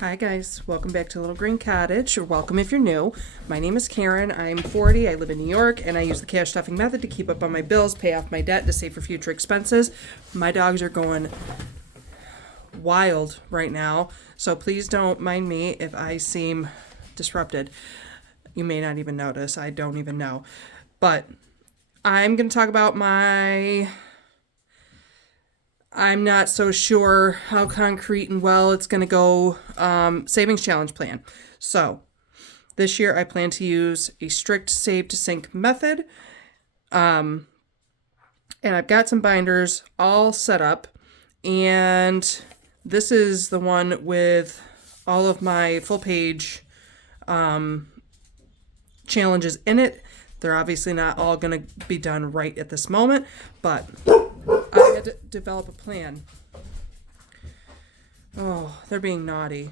Hi guys, welcome back to Little Green Cottage, or welcome if you're new. My name is Karen, I'm 40, I live in New York, and I use the cash stuffing method to keep up on my bills, pay off my debt, to save for future expenses. My dogs are going wild right now, so please don't mind me if I seem disrupted. You may not even notice, I don't even know. But I'm going to talk about I'm not so sure how concrete and well it's going to go savings challenge plan. So this year I plan to use a strict save to sync method. And I've got some binders all set up. And this is the one with all of my full page challenges in it. They're obviously not all going to be done right at this moment, but I had to develop a plan. Oh, they're being naughty.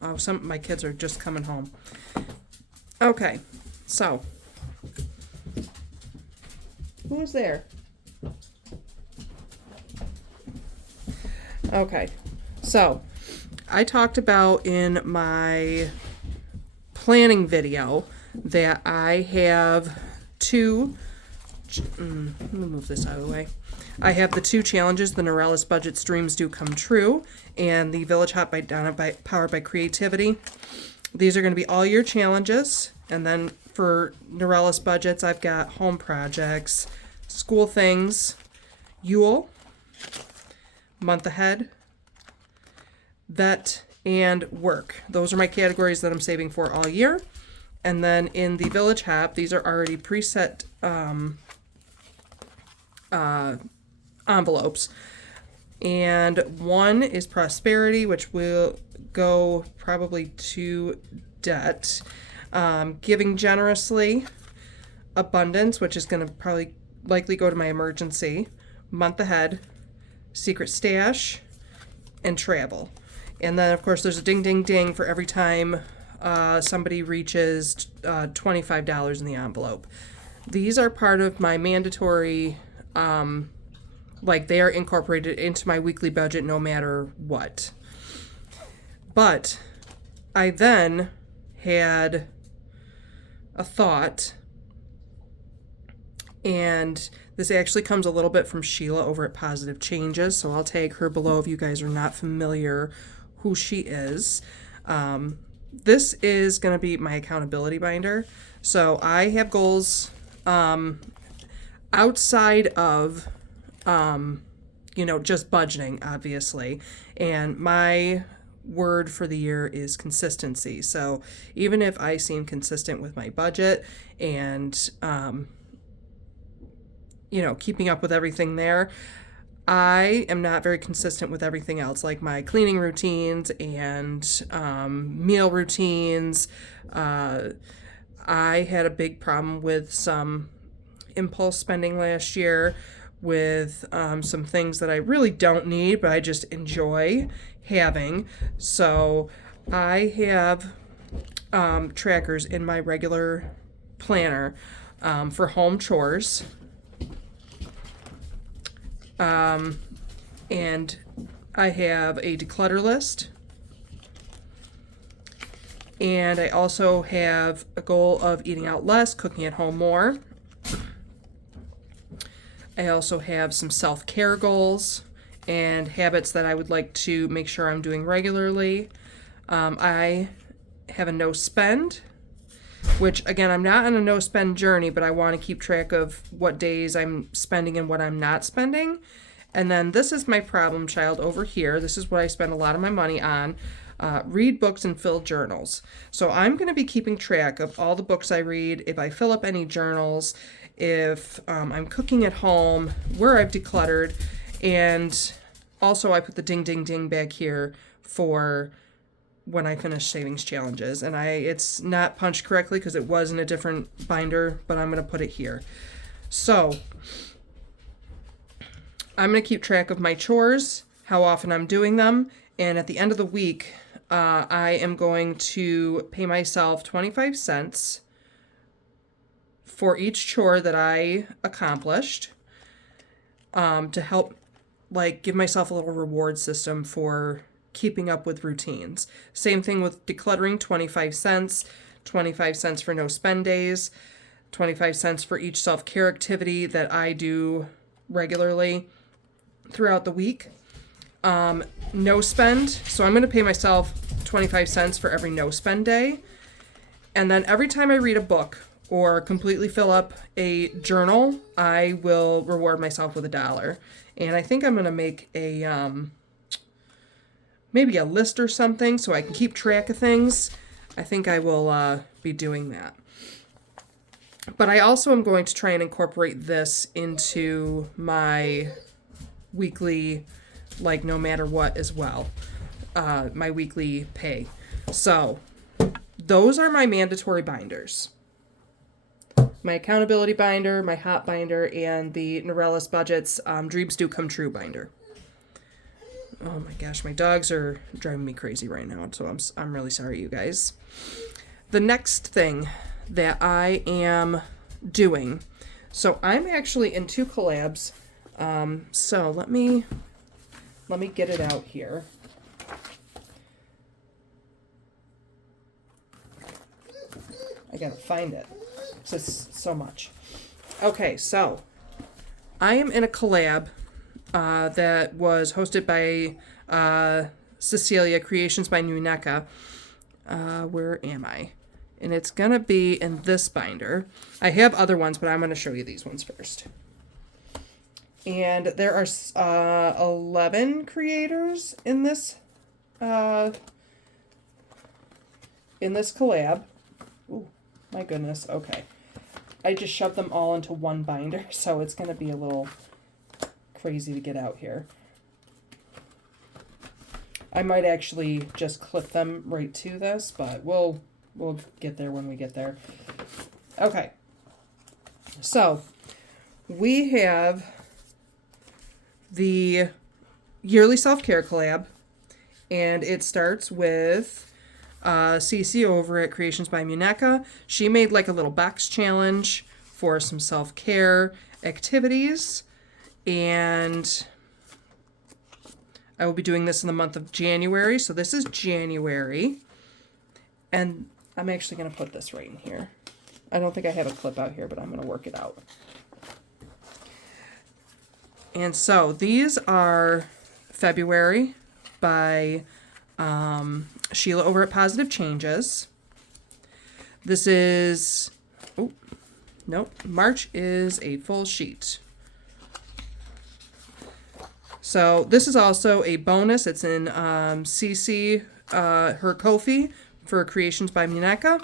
Oh, some of my kids are just coming home. Okay, so who's there? Okay, so I talked about in my planning video that I have let me move this out of the way. I have the two challenges, the Norellis Budget Streams Do Come True and the Village Hop by Donna powered by Creativity. These are going to be all year challenges. And then for Norellis Budgets, I've got home projects, school things, Yule, month ahead, vet, and work. Those are my categories that I'm saving for all year. And then in the Village Hop, these are already preset envelopes. And one is prosperity, which will go probably to debt. Giving generously, abundance, which is going to probably likely go to my emergency, month ahead, secret stash, and travel. And then, of course, there's a ding, ding, ding for every time somebody reaches $25 in the envelope. These are part of my mandatory, they are incorporated into my weekly budget no matter what. But I then had a thought, and this actually comes a little bit from Sheila over at Positive Changes, so I'll tag her below if you guys are not familiar who she is. This is going to be my accountability binder. So I have goals outside of, just budgeting, obviously. And my word for the year is consistency. So even if I seem consistent with my budget and, keeping up with everything there, I am not very consistent with everything else, like my cleaning routines and meal routines. I had a big problem with some impulse spending last year with some things that I really don't need, but I just enjoy having. So I have trackers in my regular planner for home chores. And I have a declutter list. And I also have a goal of eating out less, cooking at home more. I also have some self-care goals and habits that I would like to make sure I'm doing regularly. I have a no spend, which again, I'm not on a no spend journey, but I want to keep track of what days I'm spending and what I'm not spending. And then this is my problem child over here. This is what I spend a lot of my money on. Read books and fill journals. So I'm going to be keeping track of all the books I read, if I fill up any journals, if I'm cooking at home, where I've decluttered, and also I put the ding, ding, ding back here for when I finish savings challenges. And it's not punched correctly because it was in a different binder, but I'm going to put it here. So I'm going to keep track of my chores, how often I'm doing them, and at the end of the week, I am going to pay myself 25 cents for each chore that I accomplished, to help give myself a little reward system for keeping up with routines. Same thing with decluttering, 25 cents, 25 cents for no spend days, 25 cents for each self-care activity that I do regularly throughout the week. No spend, so I'm going to pay myself 25 cents for every no spend day. And then every time I read a book or completely fill up a journal, I will reward myself with $1. And I think I'm going to make a maybe a list or something so I can keep track of things. I think I will be doing that. But I also am going to try and incorporate this into my weekly, like no matter what as well, my weekly pay. So those are my mandatory binders. My accountability binder, my hot binder, and the Norellis Budgets Dreams Do Come True binder. Oh my gosh, my dogs are driving me crazy right now, so I'm really sorry, you guys. The next thing that I am doing, so I'm actually in 2 collabs. So let me get it out here. I gotta find it. It's just so much. Okay, so I am in a collab that was hosted by Cecilia, Creationsbymuneca. Where am I? And it's gonna be in this binder. I have other ones, but I'm gonna show you these ones first. And there are 11 creators in this collab. Ooh, my goodness. Okay. I just shoved them all into one binder, so it's going to be a little crazy to get out here. I might actually just clip them right to this, but we'll get there when we get there. Okay. So, we have the yearly self-care collab, and it starts with Cece over at Creationsbymuneca. She made like a little box challenge for some self-care activities, and I will be doing this in the month of January. So this is January, and I'm actually going to put this right in here. I don't think I have a clip out here, but I'm going to work it out. And so these are February by Sheila over at Positive Changes. This is, oh, nope, March is a full sheet. So this is also a bonus. It's in CC, her Ko-fi for Creationsbymuneca.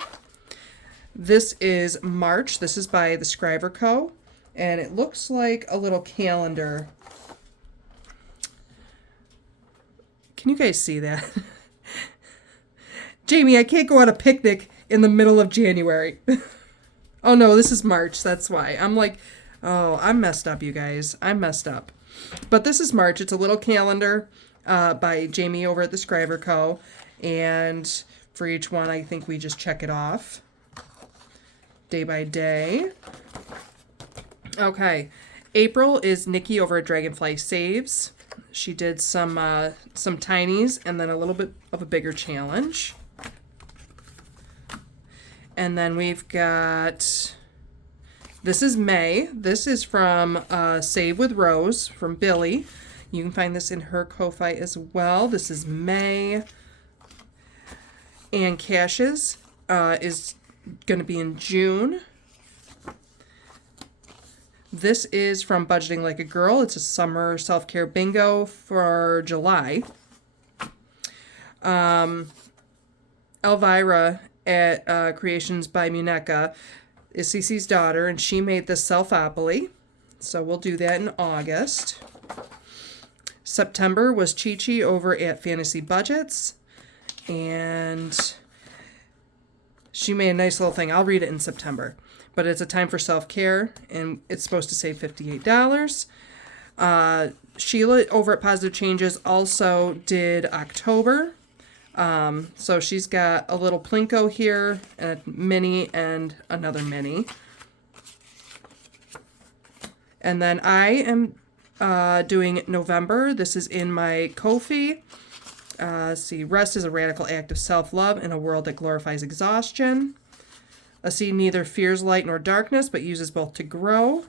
This is March. This is by the Scriver Co. And it looks like a little calendar. Can you guys see that? Jamie, I can't go on a picnic in the middle of January. Oh no, this is March. That's why. I'm like, oh, I'm messed up, you guys. I'm messed up. But this is March. It's a little calendar by Jamie over at the Scriver Co. And for each one, I think we just check it off day by day. Okay, April is Nikki over at Dragonfly Saves. She did some tinies and then a little bit of a bigger challenge. And then we've got, this is May. This is from Save with Rose from Billy. You can find this in her Ko-fi as well. This is May. And Cash's is going to be in June. This is from Budgeting Like a Girl. It's a summer self-care bingo for July. Elvira at Creationsbymuneca is Cece's daughter, and she made the Selfopoly. So we'll do that in August. September was Chi Chi over at Fantasy Budgets, and she made a nice little thing. I'll read it in September. But it's a time for self-care, and it's supposed to save $58. Sheila over at Positive Changes also did October. So she's got a little Plinko here, and a mini, and another mini. And then I am doing November. This is in my Ko-fi. Let's see. Rest is a radical act of self-love in a world that glorifies exhaustion. A seed neither fears light nor darkness, but uses both to grow.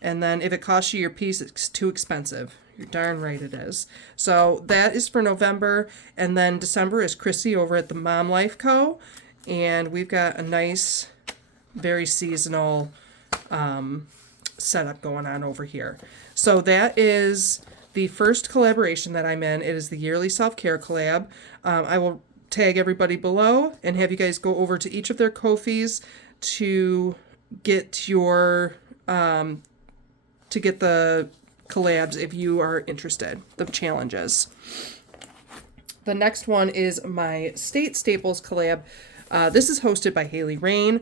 And then if it costs you your peace, it's too expensive. You're darn right it is. So that is for November. And then December is Chrissy over at the Mom Life Co. And we've got a nice, very seasonal setup going on over here. So that is the first collaboration that I'm in. It is the yearly self-care collab. I will tag everybody below and have you guys go over to each of their Ko-fis to get your to get the collabs if you are interested, the challenges. The next one is my State Staples collab. This is hosted by Haley Rain,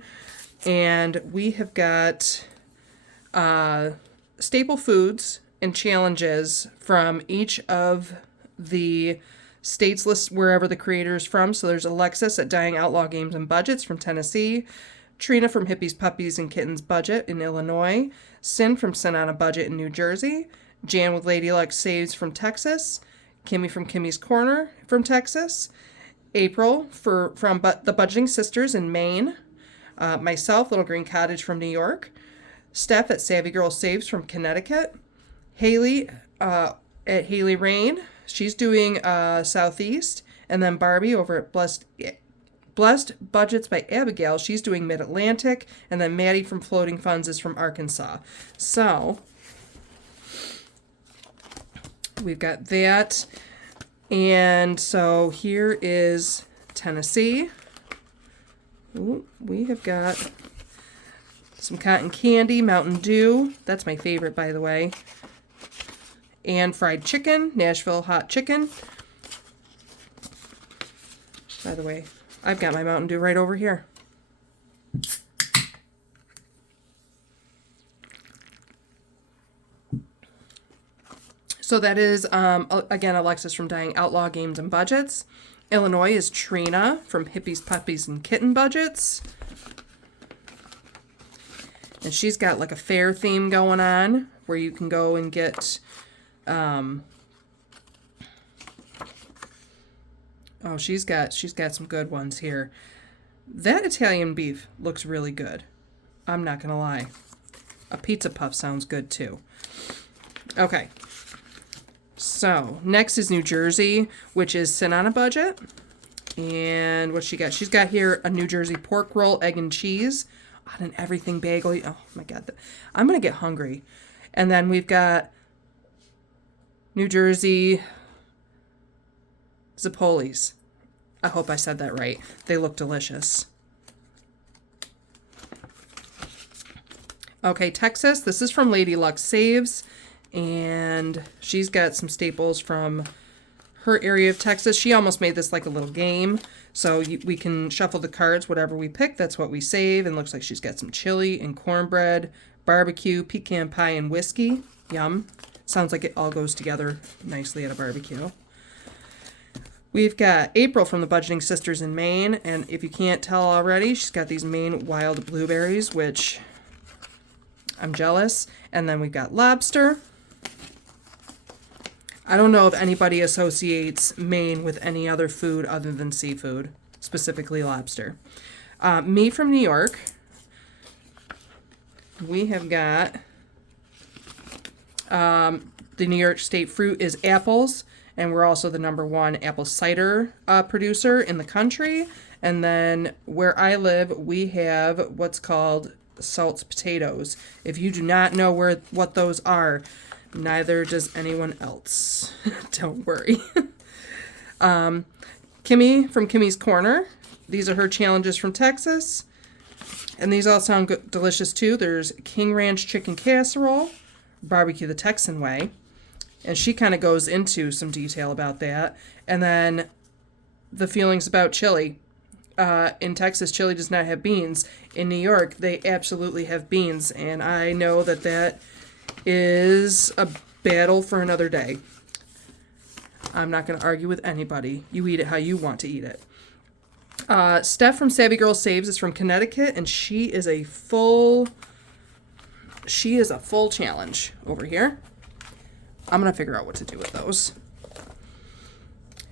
and we have got staple foods and challenges from each of the states list wherever the creator is from. So there's Alexis at Dying Outlaw Games and Budgets from Tennessee, Trina from Hippies, Puppies, and Kittens Budget in Illinois, Sin from Sin on a Budget in New Jersey, Jan with Lady Luck Saves from Texas, Kimmy from Kimmy's Corner from Texas, April from the Budgeting Sisters in Maine, myself, Little Green Cottage from New York, Steph at Savvy Girl Saves from Connecticut, Haley at Haley Rain, she's doing Southeast, and then Barbie over at Blessed Budgets by Abigail, she's doing Mid-Atlantic, and then Maddie from Floating Funds is from Arkansas. So we've got that, and so here is Tennessee. Ooh, we have got some cotton candy, Mountain Dew, that's my favorite by the way, and fried chicken, Nashville hot chicken. By the way, I've got my Mountain Dew right over here. So that is, again, Alexis from Dying Outlaw Games and Budgets. Illinois is Trina from Hippies, Puppies, and Kitten Budgets. And she's got like a fair theme going on where you can go and get, oh, she's got some good ones here. That Italian beef looks really good. I'm not going to lie. A pizza puff sounds good too. Okay. So, next is New Jersey, which is Sin on a Budget. And what she got? She's got here a New Jersey pork roll, egg and cheese on an everything bagel. Oh my God. I'm going to get hungry. And then we've got New Jersey Zappolis. I hope I said that right. They look delicious. Okay, Texas. This is from Lady Luck Saves. And she's got some staples from her area of Texas. She almost made this like a little game. So we can shuffle the cards, whatever we pick, that's what we save. And looks like she's got some chili and cornbread, barbecue, pecan pie, and whiskey. Yum. Sounds like it all goes together nicely at a barbecue. We've got April from the Budgeting Sisters in Maine. And if you can't tell already, she's got these Maine wild blueberries, which I'm jealous. And then we've got Lobster. I don't know if anybody associates Maine with any other food other than seafood, specifically lobster. Me from New York. We have got the New York State fruit is apples, and we're also the #1 apple cider producer in the country. And then where I live, we have what's called Salt's potatoes. If you do not know what those are, neither does anyone else. Don't worry. Kimmy from Kimmy's Corner. These are her challenges from Texas. And these all sound good, delicious too. There's King Ranch Chicken Casserole, Barbecue the Texan Way. And she kind of goes into some detail about that. And then the feelings about chili. In Texas, chili does not have beans. In New York, they absolutely have beans. And I know that is a battle for another day. I'm not going to argue with anybody. You eat it how you want to eat it. Steph from Savvy Girl Saves is from Connecticut, and she is a full challenge over here. I'm going to figure out what to do with those.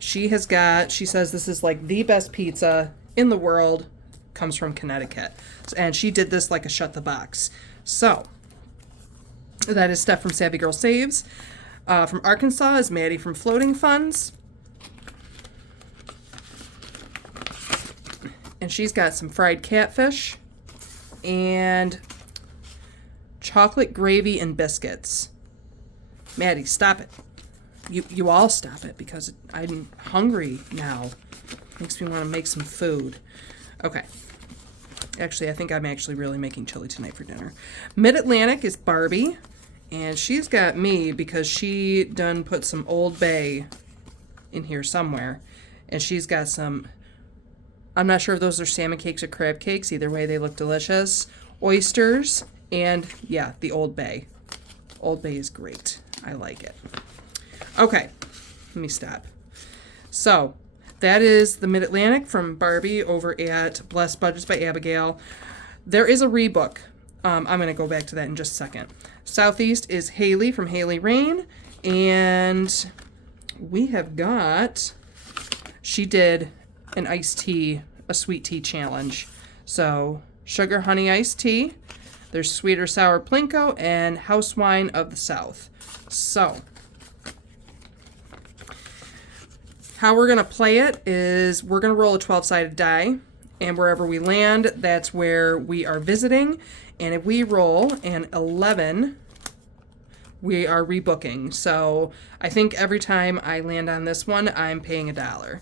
She says this is like the best pizza in the world, comes from Connecticut. And she did this like a shut the box. So, that is Steph from Savvy Girl Saves. From Arkansas is Maddie from Floating Funds. And she's got some fried catfish and chocolate gravy and biscuits. Maddie, stop it. You all stop it, because I'm hungry now. Makes me want to make some food. Okay. Actually, I think I'm actually really making chili tonight for dinner. Mid-Atlantic is Barbie, and she's got me because she done put some Old Bay in here somewhere. And she's got some, I'm not sure if those are salmon cakes or crab cakes. Either way, they look delicious. Oysters, and yeah, the Old Bay. Old Bay is great. I like it. Okay, let me stop. So, that is the Mid-Atlantic from Barbie over at Blessed Budgets by Abigail. There is a rebook. I'm going to go back to that in just a second. Southeast is Haley from Haley Rain. And we have got, she did an iced tea, a sweet tea challenge. So, sugar honey iced tea. There's sweet or sour Plinko and house wine of the South. So, how we're going to play it is we're going to roll a 12-sided die, and wherever we land, that's where we are visiting. And if we roll an 11, we are rebooking. So I think every time I land on this one, I'm paying $1.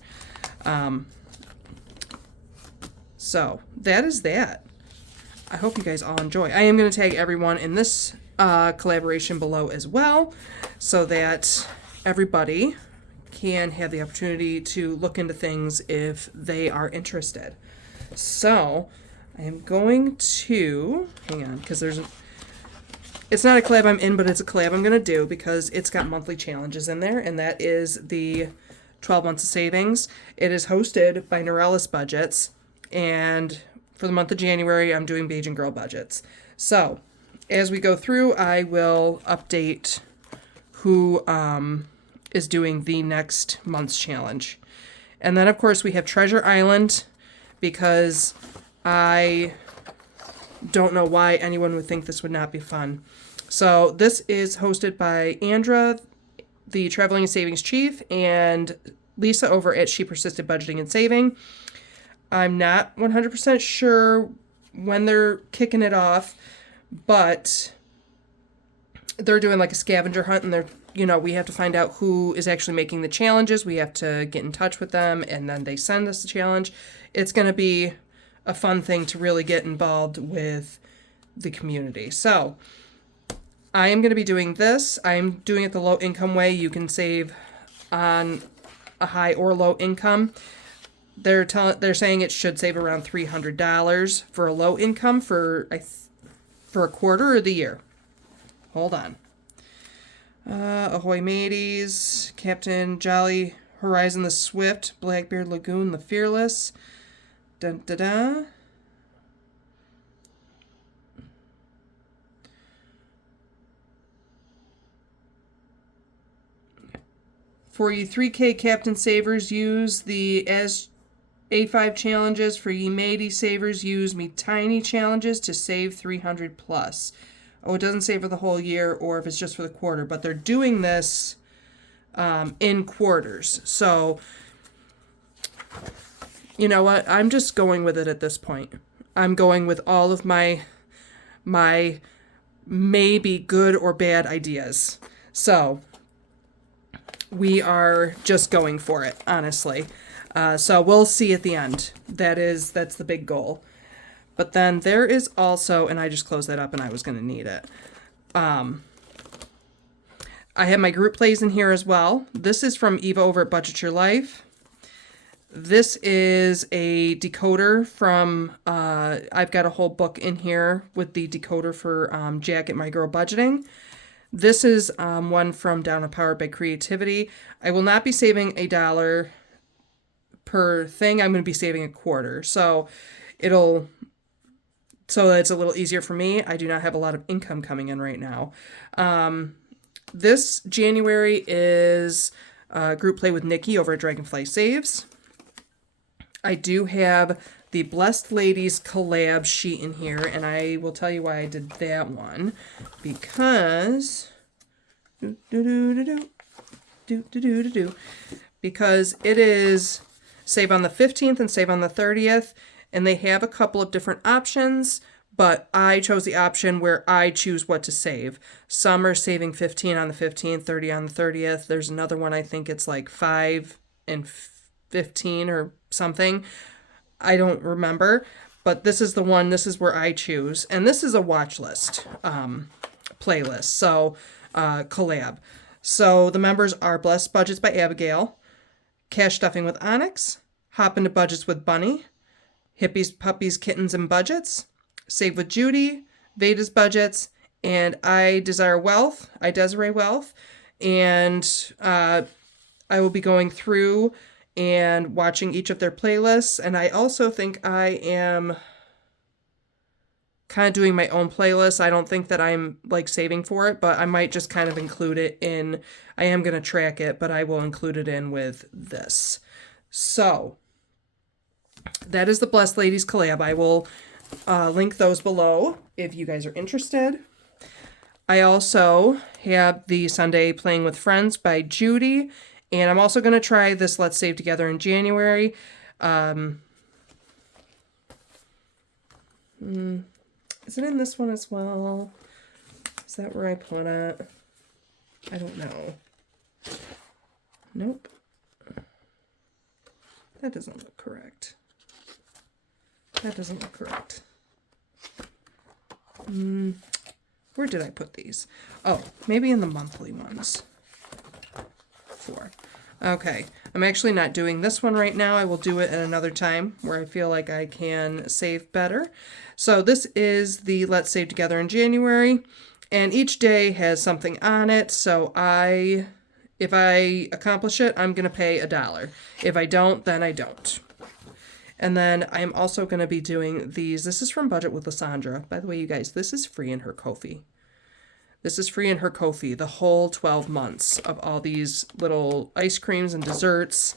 So that is that. I hope you guys all enjoy. I am going to tag everyone in this collaboration below as well, so that everybody can have the opportunity to look into things if they are interested. So I am going to, hang on, because it's not a collab I'm in, but it's a collab I'm going to do because it's got monthly challenges in there, and that is the 12 Months of Savings. It is hosted by Norellis Budgets, and for the month of January, I'm doing Beige and Girl budgets. So as we go through, I will update who is doing the next month's challenge. And then, of course, we have Treasure Island, because I don't know why anyone would think this would not be fun. So this is hosted by Andra, the Traveling and Savings Chief, and Lisa over at She Persisted Budgeting and Saving. I'm not 100% sure when they're kicking it off, but they're doing like a scavenger hunt, and we have to find out who is actually making the challenges. We have to get in touch with them, and then they send us the challenge. It's going to be a fun thing to really get involved with the community. So I am going to be doing this. I'm doing it the low income way. You can save on a high or low income. They're saying it should save around $300 for a low income for a quarter or the year. Hold on. Ahoy Mateys, Captain Jolly Horizon the Swift, Blackbeard Lagoon the Fearless. Dun da da. For you 3K Captain Savers, use the A5 challenges. For ye matey savers, use me tiny challenges to save 300 plus. Oh, it doesn't say for the whole year or if it's just for the quarter, but they're doing this in quarters. So, you know what? I'm just going with it at this point. I'm going with all of my maybe good or bad ideas. So, we are just going for it, honestly. So we'll see at the end. That's the big goal. But then there is also, and I just closed that up and I was going to need it. I have my group plays in here as well. This is from Eva over at Budget Your Life. This is a decoder from, I've got a whole book in here with the decoder for Jack at My Girl Budgeting. This is one from Down and Powered by Creativity. I will not be saving $1 per thing. I'm going to be saving a quarter. So it's a little easier for me. I do not have a lot of income coming in right now. This January is group play with Nikki over at Dragonfly Saves. I do have the Blessed Ladies collab sheet in here, and I will tell you why I did that one. Because... because it is save on the 15th and save on the 30th, and they have a couple of different options, but I chose the option where I choose what to save. Some are saving 15 on the 15th, 30 on the 30th. There's another one, I think it's like 5 and 15 or something. I don't remember, but this is the one, this is where I choose. And this is a watch list playlist, so collab. So the members are Blessed Budgets by Abigail, Cash Stuffing with Onyx, Hop into Budgets with Bunny, Hippies, Puppies, Kittens, and Budgets, Save with Judy, Veda's Budgets, and I Desire Wealth, I Desiree Wealth, and I will be going through and watching each of their playlists, and I also think I am kind of doing my own playlist. I don't think that I'm like saving for it, but I might just kind of include it in, I am going to track it, but I will include it in with this. So that is the Blessed Ladies collab. I will link those below if you guys are interested. I also have the Sunday Playing with Friends by Judy, and I'm also going to try this Let's Save Together in January. Is it in this one as well? Is that where I put it? I don't know. Nope. That doesn't look correct. That doesn't look correct. Where did I put these? Oh, maybe in the monthly ones. 4. Okay, I'm actually not doing this one right now. I will do it at another time where I feel like I can save better. So this is the Let's Save Together in January, and each day has something on it. So if I accomplish it, I'm going to pay $1. If I don't, then I don't. And then I'm also going to be doing these. This is from Budget with Lysandra. By the way, you guys, this is free in her Ko-fi. This is free in her Ko-fi, the whole 12 months of all these little ice creams and desserts.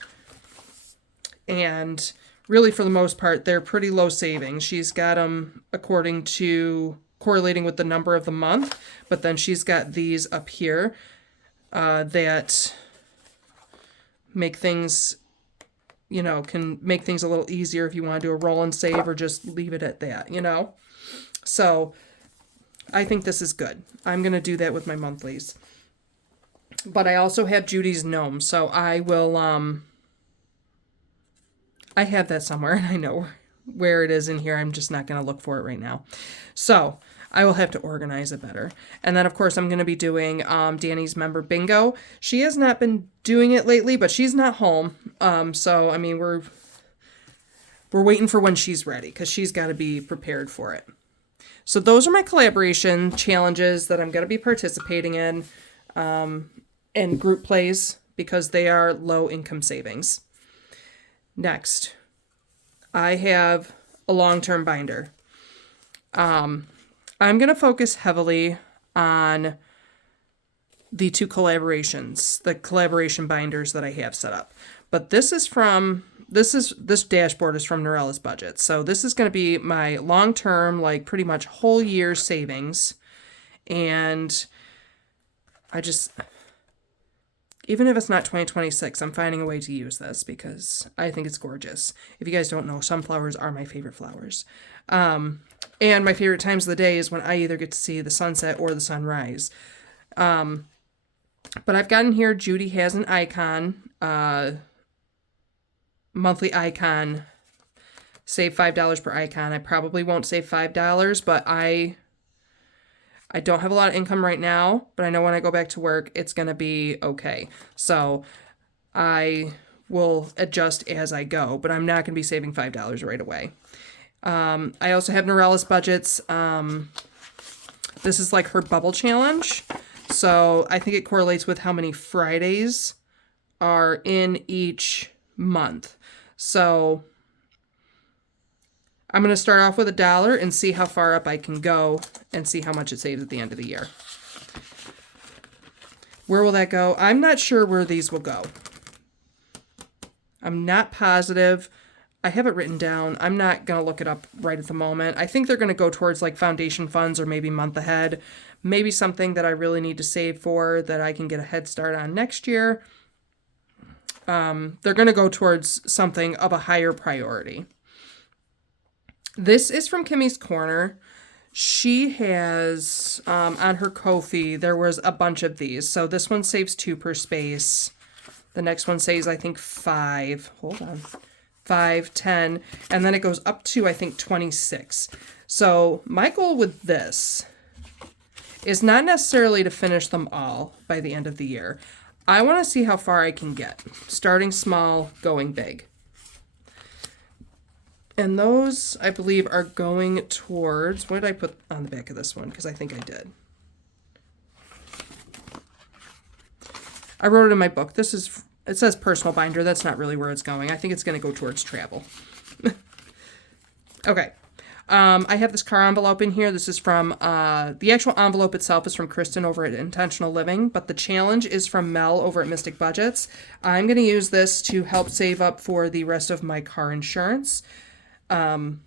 And really, for the most part, they're pretty low savings. She's got them according to correlating with the number of the month, but then she's got these up here that make things, you know, can make things a little easier if you want to do a roll and save or just leave it at that, you know? So I think this is good. I'm going to do that with my monthlies. But I also have Judy's Gnome, so I will, I have that somewhere, and I know where it is in here. I'm just not going to look for it right now. So I will have to organize it better. And then, of course, I'm going to be doing Danny's Member Bingo. She has not been doing it lately, but she's not home. So, I mean, we're waiting for when she's ready, because she's got to be prepared for it. So those are my collaboration challenges that I'm going to be participating in, and group plays, because they are low income savings. Next, I have a long-term binder. I'm going to focus heavily on the 2 collaborations, the collaboration binders that I have set up. But this dashboard is from Norella's Budget. So this is going to be my long-term, like pretty much whole year savings. And even if it's not 2026, I'm finding a way to use this because I think it's gorgeous. If you guys don't know, sunflowers are my favorite flowers. And my favorite times of the day is when I either get to see the sunset or the sunrise. But I've gotten here, Judy has an icon, monthly icon, save $5 per icon. I probably won't save $5, but I don't have a lot of income right now, but I know when I go back to work, it's going to be okay. So I will adjust as I go, but I'm not going to be saving $5 right away. I also have Norella's Budgets. This is like her bubble challenge. So I think it correlates with how many Fridays are in each month. So I'm going to start off with $1 and see how far up I can go and see how much it saves at the end of the year. Where will that go? I'm not sure where these will go. I'm not positive. I have it written down. I'm not going to look it up right at the moment. I think they're going to go towards like foundation funds or maybe month ahead. Maybe something that I really need to save for that I can get a head start on next year. They're going to go towards something of a higher priority. This is from Kimmy's Corner. She has, on her Ko-fi, there was a bunch of these. So this one saves 2 per space. The next one saves, I think, 5. Hold on. 5, 10, and then it goes up to, I think, 26. So my goal with this is not necessarily to finish them all by the end of the year. I want to see how far I can get, starting small, going big. And those, I believe, are going towards, what did I put on the back of this one? Because I think I did. I wrote it in my book. This is, it says personal binder. That's not really where it's going. I think it's going to go towards travel. Okay. I have this car envelope in here. This is from, the actual envelope itself is from Kristen over at Intentional Living, but the challenge is from Mel over at Mystic Budgets. I'm going to use this to help save up for the rest of my car insurance. As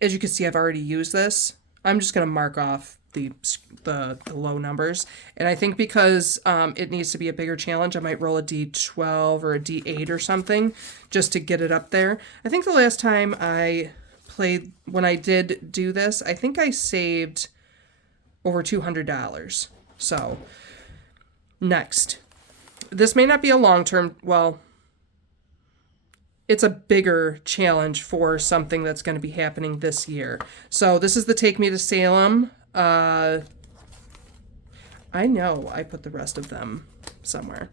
you can see, I've already used this. I'm just going to mark off the low numbers. And I think because it needs to be a bigger challenge, I might roll a D12 or a D8 or something just to get it up there. I think the last time I played, when I did do this, I think I saved over $200. So next, this may not be a long-term, well, it's a bigger challenge for something that's going to be happening this year. So this is the Take Me to Salem. I know I put the rest of them somewhere.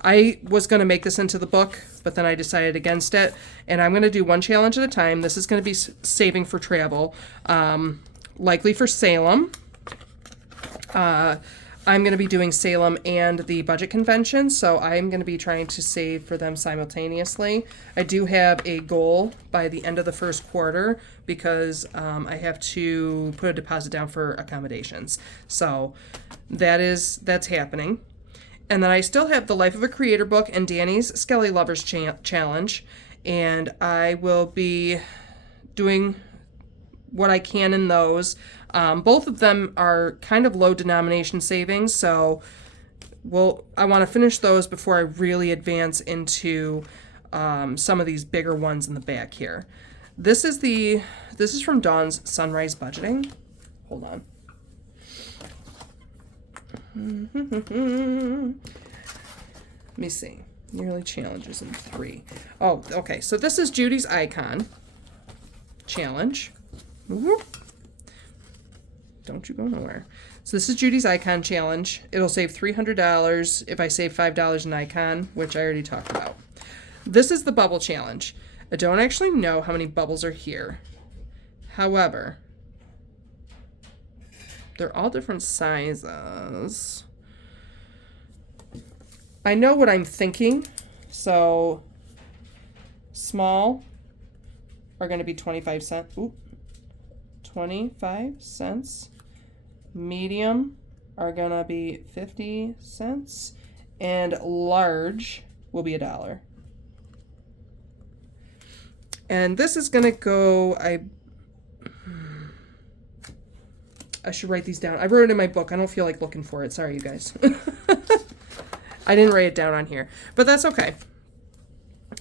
I was going to make this into the book, but then I decided against it. And I'm going to do one challenge at a time. This is going to be saving for travel, likely for Salem. I'm going to be doing Salem and the budget convention, so I'm going to be trying to save for them simultaneously. I do have a goal by the end of the first quarter because I have to put a deposit down for accommodations. So that's happening. And then I still have the Life of a Creator book and Danny's Skelly Lovers Challenge, and I will be doing what I can in those. Both of them are kind of low denomination savings, so I want to finish those before I really advance into some of these bigger ones in the back here. This is from Dawn's Sunrise Budgeting. Hold on. Let me see. Yearly challenges in 3. Oh, okay. So this is Judy's Icon challenge. Whoop. Don't you go nowhere. So this is Judy's Icon challenge. It'll save $300 if I save $5 in Icon, which I already talked about. This is the bubble challenge. I don't actually know how many bubbles are here. However, they're all different sizes. I know what I'm thinking. So small are going to be 25 cents. Oop. 25 cents. Medium are going to be 50 cents. And large will be $1. And this is going to go, I should write these down. I wrote it in my book. I don't feel like looking for it. Sorry, you guys. I didn't write it down on here. But that's okay.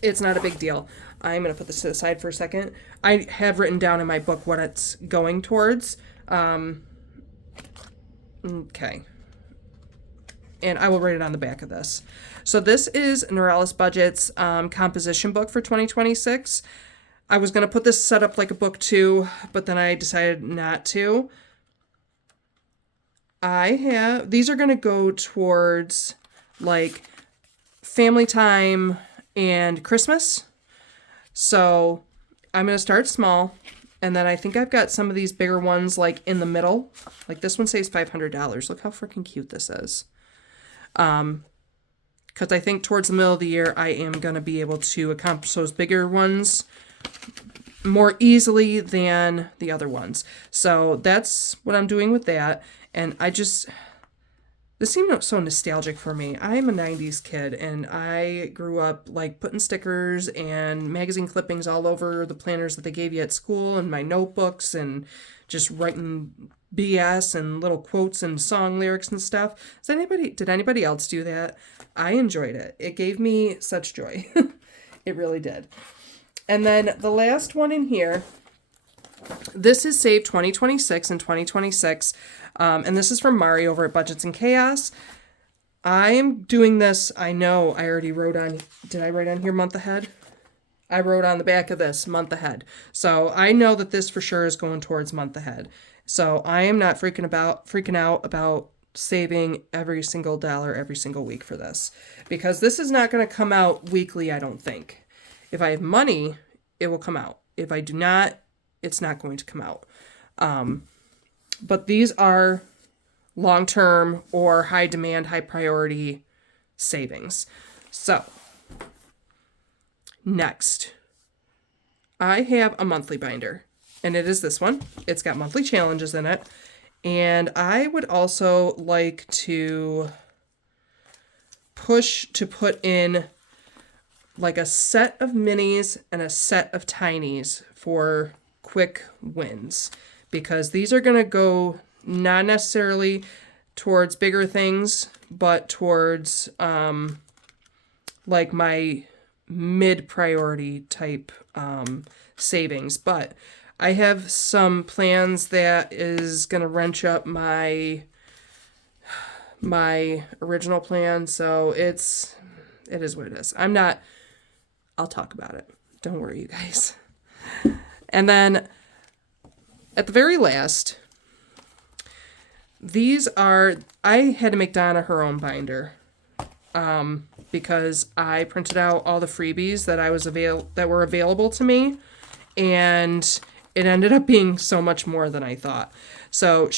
It's not a big deal. I'm going to put this to the side for a second. I have written down in my book what it's going towards. Okay. And I will write it on the back of this. So this is Neuralis Budget's composition book for 2026. I was going to put this set up like a book too, but then I decided not to. These are going to go towards like family time and Christmas. So I'm going to start small. And then I think I've got some of these bigger ones like in the middle. Like this one says $500. Look how freaking cute this is. Because I think towards the middle of the year, I am going to be able to accomplish those bigger ones more easily than the other ones. So that's what I'm doing with that. And This seemed so nostalgic for me. I'm a 90s kid and I grew up like putting stickers and magazine clippings all over the planners that they gave you at school and my notebooks and just writing BS and little quotes and song lyrics and stuff. Did anybody else do that? I enjoyed it. It gave me such joy. It really did. And then the last one in here, this is Save 2026 and 2026. And this is from Mari over at Budgets and Chaos. I'm doing this. I know I already wrote on. Did I write on here month ahead? I wrote on the back of this month ahead. So I know that this for sure is going towards month ahead. So I am not freaking out about saving every single dollar every single week for this, because this is not going to come out weekly. I don't think. If I have money, it will come out. If I do not, it's not going to come out. But these are long-term or high demand, high priority savings. So next, I have a monthly binder, and it is this one. It's got monthly challenges in it. And I would also like to push to put in like a set of minis and a set of tinies for quick wins, because these are going to go not necessarily towards bigger things, but towards like my mid priority type savings. But I have some plans that is going to wrench up my original plan. So it is what it is. I'll talk about it. Don't worry, you guys. And then at the very last, I had to make Donna her own binder, because I printed out all the freebies that were available to me, and it ended up being so much more than I thought. So I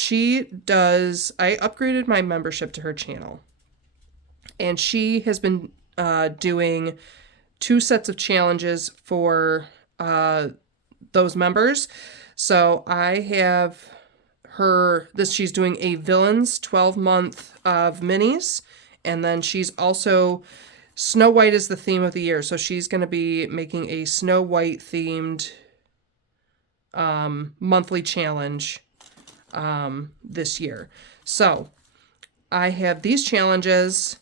upgraded my membership to her channel, and she has been doing 2 sets of challenges for those members. So I have she's doing a villains 12-month of minis, and then she's also, Snow White is the theme of the year, so she's going to be making a Snow White themed monthly challenge this year. So I have these challenges,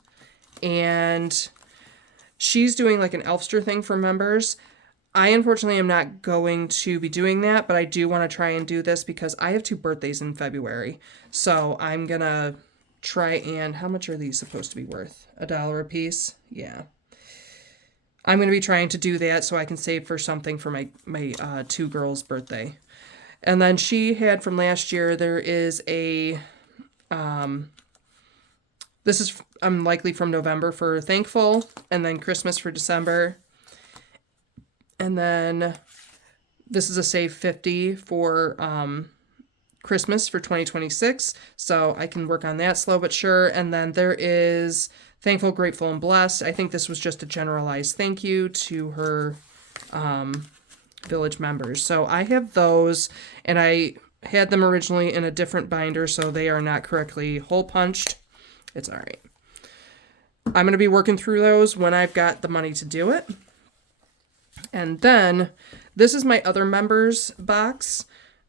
and she's doing like an Elfster thing for members. I unfortunately am not going to be doing that, but I do want to try and do this because I have 2 birthdays in February. So I'm going to try and, how much are these supposed to be worth? $1 a piece? Yeah. I'm going to be trying to do that so I can save for something for my 2 girls' birthday. And then she had from last year, there is a, this is likely from November for Thankful, and then Christmas for December. And then this is a Save 50 for Christmas for 2026. So I can work on that slow but sure. And then there is Thankful, Grateful, and Blessed. I think this was just a generalized thank you to her village members. So I have those, and I had them originally in a different binder, so they are not correctly hole punched. It's all right. I'm going to be working through those when I've got the money to do it. And then this is my other members box.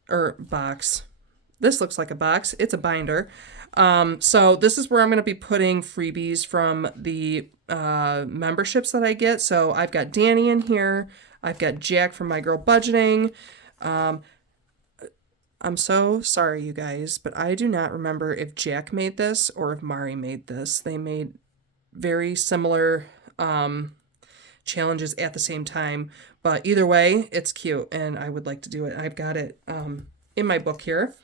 This looks like a box. It's a binder. So this is where I'm going to be putting freebies from the memberships that I get. So I've got Danny in here. I've got Jack from My Girl Budgeting. I'm so sorry, you guys, but I do not remember if Jack made this or if Mari made this. They made very similar challenges at the same time, but either way, it's cute and I would like to do it. I've got it in my book here.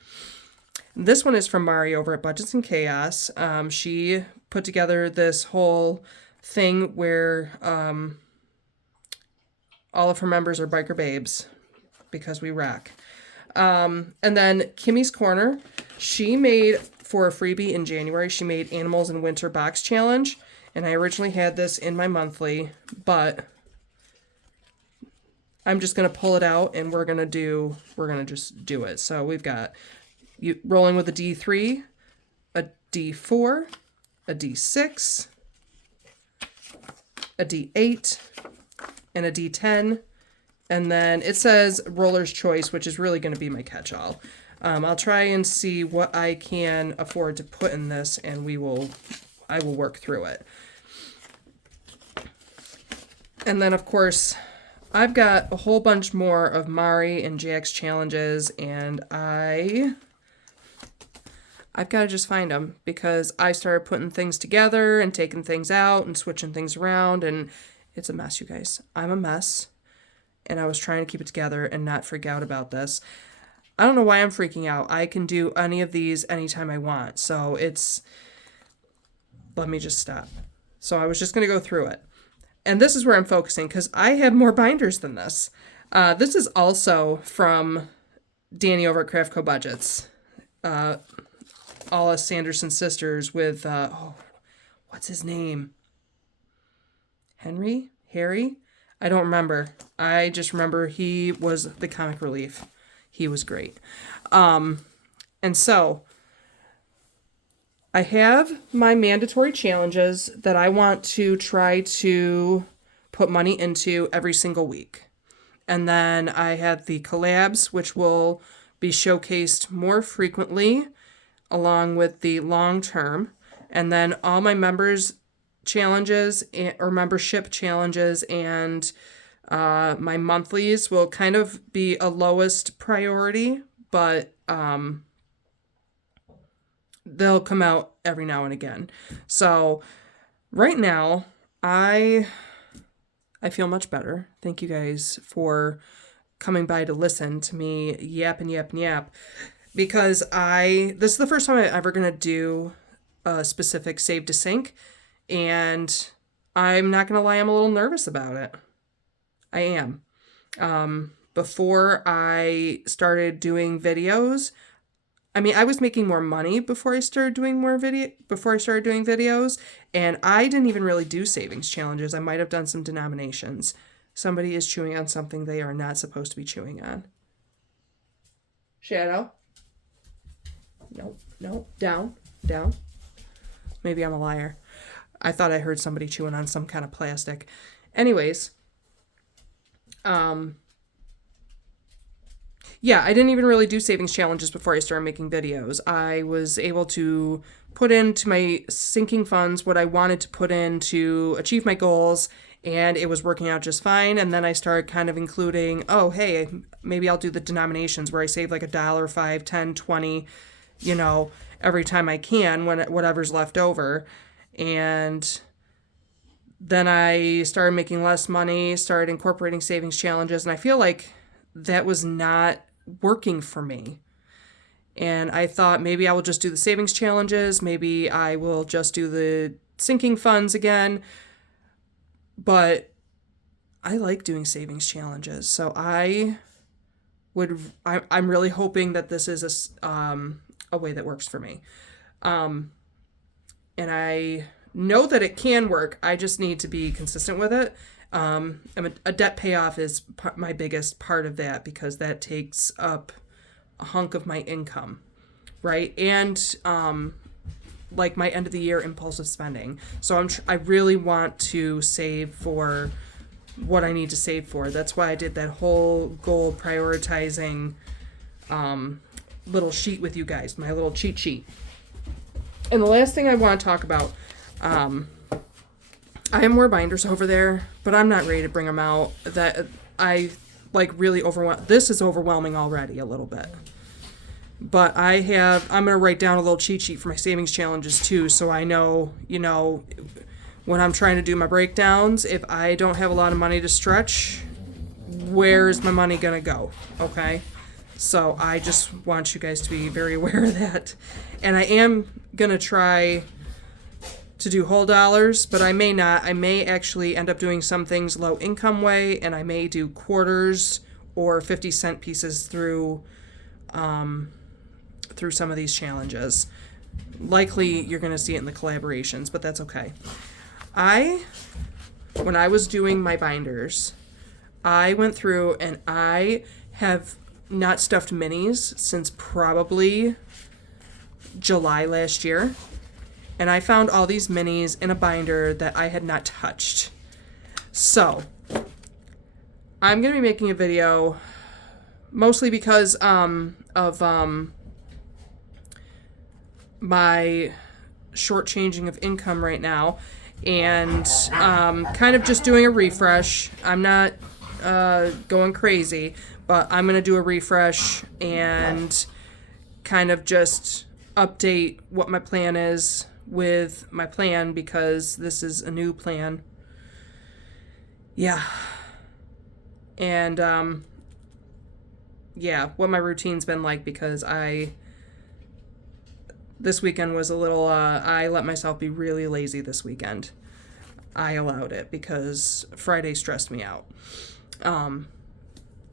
This one is from Mari over at Budgets and Chaos. She put together this whole thing where all of her members are biker babes because we rock. And then Kimmy's Corner, she made for a freebie in January, she made Animals in Winter Box Challenge. And I originally had this in my monthly, but I'm just going to pull it out and we're going to just do it. So we've got rolling with a D3, a D4, a D6, a D8, and a D10. And then it says Roller's Choice, which is really going to be my catch-all. I'll try and see what I can afford to put in this, and I will work through it. And then, of course, I've got a whole bunch more of Mari and Jack's challenges, and I've got to just find them, because I started putting things together and taking things out and switching things around, and it's a mess, you guys. I'm a mess, and I was trying to keep it together and not freak out about this. I don't know why I'm freaking out. I can do any of these anytime I want, so let me just stop. So I was just going to go through it. And this is where I'm focusing, because I have more binders than this. This is also from Danny over at Craft Co Budgets. All us Sanderson sisters with, what's his name? Harry? I don't remember. I just remember he was the comic relief. He was great. And so I have my mandatory challenges that I want to try to put money into every single week. And then I have the collabs, which will be showcased more frequently along with the long term. And then all my members challenges or membership challenges and my monthlies will kind of be a lowest priority, but they'll come out every now and again. So right now, I feel much better. Thank you guys for coming by to listen to me yap and yap and yap, because this is the first time I'm ever going to do a specific save to sync, and I'm not going to lie, I'm a little nervous about it. I am. Before I started doing videos, I was making more money before I started doing videos, and I didn't even really do savings challenges. I might have done some denominations. Somebody is chewing on something they are not supposed to be chewing on. Shadow? No. Down. Maybe I'm a liar. I thought I heard somebody chewing on some kind of plastic. Anyways, yeah, I didn't even really do savings challenges before I started making videos. I was able to put into my sinking funds what I wanted to put in to achieve my goals, and it was working out just fine. And then I started kind of including, oh, hey, maybe I'll do the denominations where I save like $1, $5, $10, $20, every time I can, when whatever's left over. And then I started making less money, started incorporating savings challenges, and I feel like that was not working for me. And I thought maybe I will just do the savings challenges, maybe I will just do the sinking funds again. But I like doing savings challenges, so I'm really hoping that this is a way that works for me. And I know that it can work. I just need to be consistent with it. A debt payoff is my biggest part of that, because that takes up a hunk of my income, right? And like my end of the year impulsive spending. So I really want to save for what I need to save for. That's why I did that whole goal prioritizing little sheet with you guys, my little cheat sheet. And the last thing I want to talk about, I have more binders over there, but I'm not ready to bring them out. That I really overwhelmed. This is overwhelming already a little bit. But I'm going to write down a little cheat sheet for my savings challenges too, so I know, when I'm trying to do my breakdowns, if I don't have a lot of money to stretch, where's my money going to go? Okay? So I just want you guys to be very aware of that. And I am going to try to do whole dollars, but I may not. I may actually end up doing some things low income way, and I may do quarters or 50-cent pieces through some of these challenges. Likely you're going to see it in the collaborations, but that's okay. When I was doing my binders, I went through and I have not stuffed minis since probably July last year. and I found all these minis in a binder that I had not touched. So I'm going to be making a video mostly because of my shortchanging of income right now, and kind of just doing a refresh. I'm not going crazy, but I'm going to do a refresh and kind of just update what my plan is with my plan, because this is a new plan. Yeah. And yeah, what my routine's been like, because this weekend was a little, I let myself be really lazy this weekend. I allowed it because Friday stressed me out.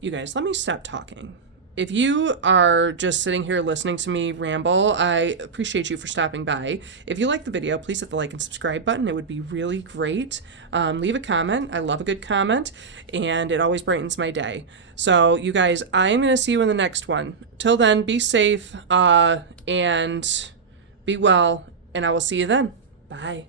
You guys, let me stop talking. If you are just sitting here listening to me ramble, I appreciate you for stopping by. If you like the video, please hit the like and subscribe button. It would be really great. Leave a comment. I love a good comment, and it always brightens my day. So, you guys, I'm going to see you in the next one. Till then, be safe and be well, and I will see you then. Bye.